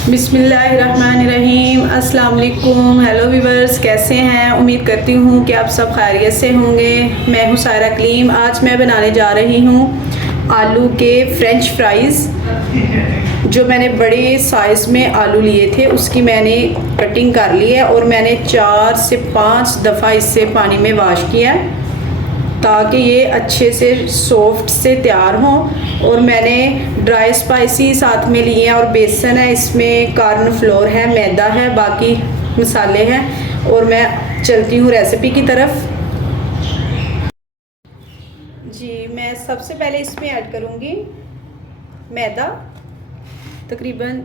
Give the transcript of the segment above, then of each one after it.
बिस्मिल्लाहिर्रहमानिर्रहीम। अस्सलाम वालेकुम। हेलो व्यूवर्स, कैसे हैं? उम्मीद करती हूँ कि आप सब खैरियत से होंगे। मैं हूँ सायरा कलीम। आज मैं बनाने जा रही हूँ आलू के फ्रेंच फ्राइज़। जो मैंने बड़े साइज़ में आलू लिए थे उसकी मैंने कटिंग कर ली है और मैंने 4 से 5 दफ़ा इससे पानी में वॉश किया है ताकि ये अच्छे से सॉफ्ट से तैयार हों। और मैंने ड्राई स्पाइसी साथ में लिए हैं और बेसन है, इसमें कॉर्न फ्लोर है, मैदा है, बाकी मसाले हैं। और मैं चलती हूँ रेसिपी की तरफ। जी, मैं सबसे पहले इसमें ऐड करूँगी मैदा, तकरीबन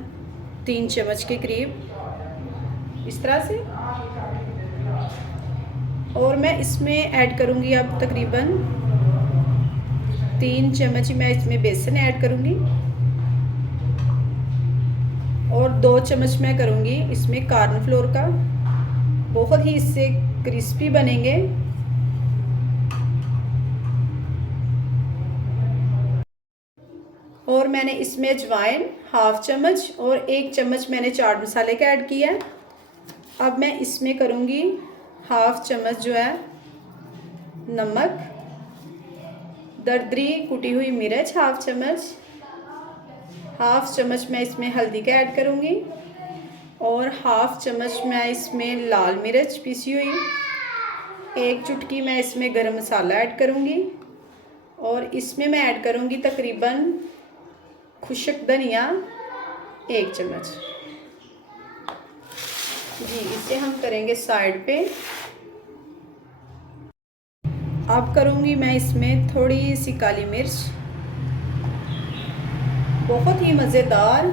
3 चम्मच के करीब, इस तरह से। और मैं इसमें ऐड करूँगी अब तकरीबन 3 चम्मच मैं इसमें बेसन ऐड करूँगी और 2 चम्मच मैं करूँगी इसमें कॉर्न फ्लोर का। बहुत ही इससे क्रिस्पी बनेंगे। और मैंने इसमें अजवाइन हाफ चम्मच और 1 चम्मच मैंने चाट मसाले का ऐड किया है। अब मैं इसमें करूँगी हाफ चम्मच जो है नमक, दरदरी कुटी हुई मिर्च हाफ चम्मच मैं इसमें हल्दी का ऐड करूँगी और हाफ चम्मच मैं इसमें लाल मिर्च पीसी हुई, 1 चुटकी मैं इसमें गरम मसाला ऐड करूँगी और इसमें मैं ऐड करूँगी तकरीबन खुश्क धनिया 1 चम्मच। जी, इसे हम करेंगे साइड पे। अब करूँगी मैं इसमें थोड़ी सी काली मिर्च। बहुत ही मज़ेदार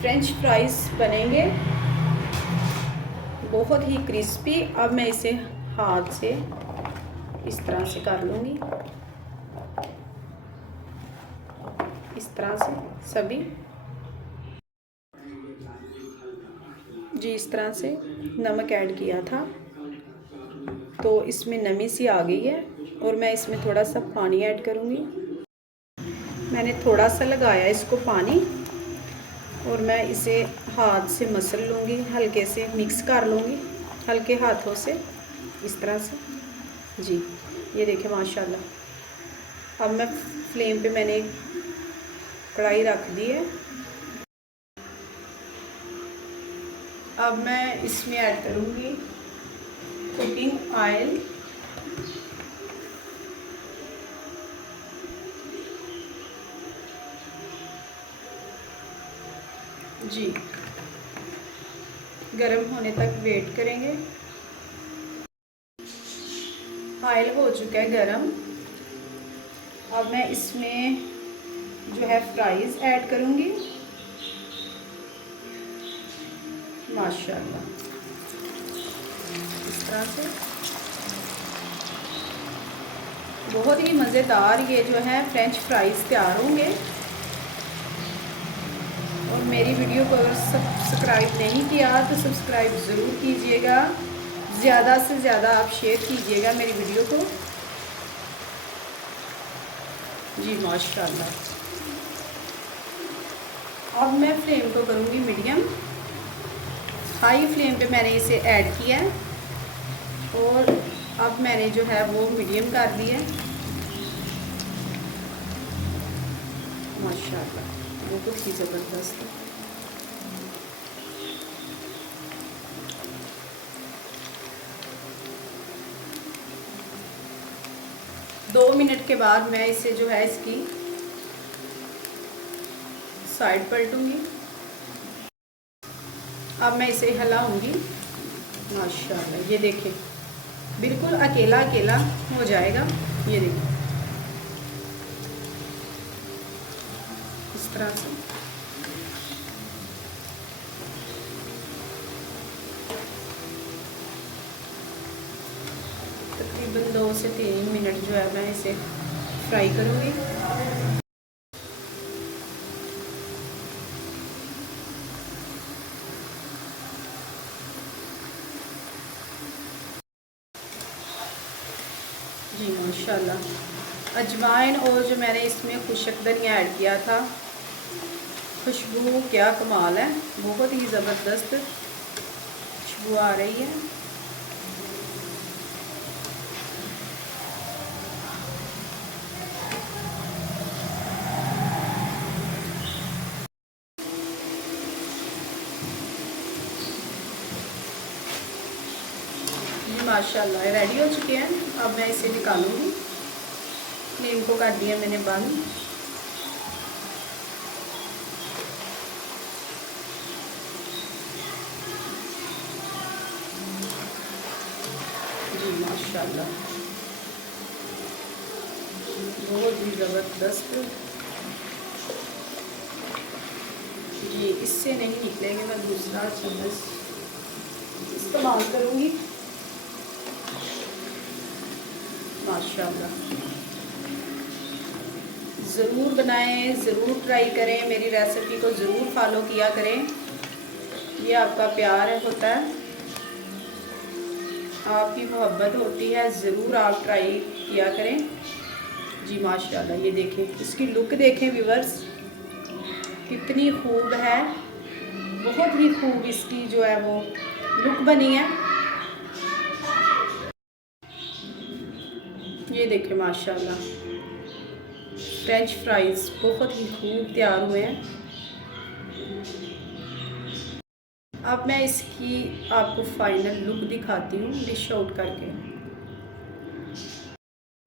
फ्रेंच फ्राइज़ बनेंगे, बहुत ही क्रिस्पी। अब मैं इसे हाथ से इस तरह से कर लूँगी, इस तरह से सभी। जी, इस तरह से नमक ऐड किया था तो इसमें नमी सी आ गई है और मैं इसमें थोड़ा सा पानी ऐड करूँगी। मैंने थोड़ा सा लगाया इसको पानी और मैं इसे हाथ से मसल लूँगी, हल्के से मिक्स कर लूँगी हल्के हाथों से, इस तरह से। जी, ये देखें माशाल्लाह। अब मैं फ्लेम पे मैंने कढ़ाई रख दी है। अब मैं इसमें ऐड करूँगी कुकिंग ऑयल। जी, गरम होने तक वेट करेंगे। ऑयल हो चुका है गरम। अब मैं इसमें जो है फ्राइज़ ऐड करूँगी माशाल्लाह, इस तरह से। बहुत ही मज़ेदार ये जो है फ्रेंच फ्राइज़ तैयार होंगे। और मेरी वीडियो को अगर सब्सक्राइब नहीं किया तो सब्सक्राइब ज़रूर कीजिएगा। ज़्यादा से ज़्यादा आप शेयर कीजिएगा मेरी वीडियो को। जी माशाल्लाह। अब मैं फ्लेम को करूँगी मीडियम। हाई फ्लेम पे मैंने इसे ऐड किया और अब मैंने जो है वो मीडियम कर दिया। माशाल्लाह, बहुत ही ज़बरदस्त। 2 मिनट के बाद मैं इसे जो है इसकी साइड पलटूंगी। अब मैं इसे हिलाऊंगी माशाल्लाह। ये देखें बिल्कुल अकेला अकेला हो जाएगा। ये देखिए इस तरह से। तकरीबन 2 से 3 मिनट जो है मैं इसे फ्राई करूँगी। जी माशाल्लाह। अजवाइन और जो मैंने इसमें खुश्क धनिया ऐड किया था, खुशबू क्या कमाल है, बहुत ही ज़बरदस्त खुशबू आ रही है। जी माशाल्लाह ये रेडी हो चुके हैं। अब मैं इसे निकालूंगी। फ्लेम को कर दिया मैंने बंद। जी माशाल्लाह बहुत ही ज़बरदस्त। जी इससे नहीं निकलेंगे, मैं दूसरा चम्मच इस्तेमाल करूँगी। माशाल्लाह ज़रूर बनाएं, ज़रूर ट्राई करें, मेरी रेसिपी को ज़रूर फॉलो किया करें। ये आपका प्यार होता है, आपकी मोहब्बत होती है, ज़रूर आप ट्राई किया करें। जी माशाल्लाह ये देखें, इसकी लुक देखें व्यूअर्स कितनी खूब है, बहुत ही खूब इसकी जो है वो लुक बनी है। ये देखें माशाल्लाह फ्रेंच फ्राइज़ बहुत ही खूब तैयार हुए हैं। अब मैं इसकी आपको फाइनल लुक दिखाती हूँ डिश आउट करके।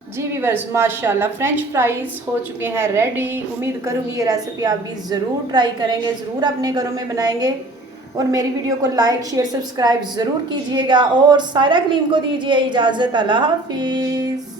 जी व्यूअर्स माशाल्लाह फ्रेंच फ्राइज़ हो चुके हैं रेडी। उम्मीद करूँगी ये रेसिपी आप भी ज़रूर ट्राई करेंगे, ज़रूर अपने घरों में बनाएंगे। और मेरी वीडियो को लाइक शेयर सब्सक्राइब ज़रूर कीजिएगा और सायरा कलीम को दीजिए इजाज़त। अल्लाह हाफिज़।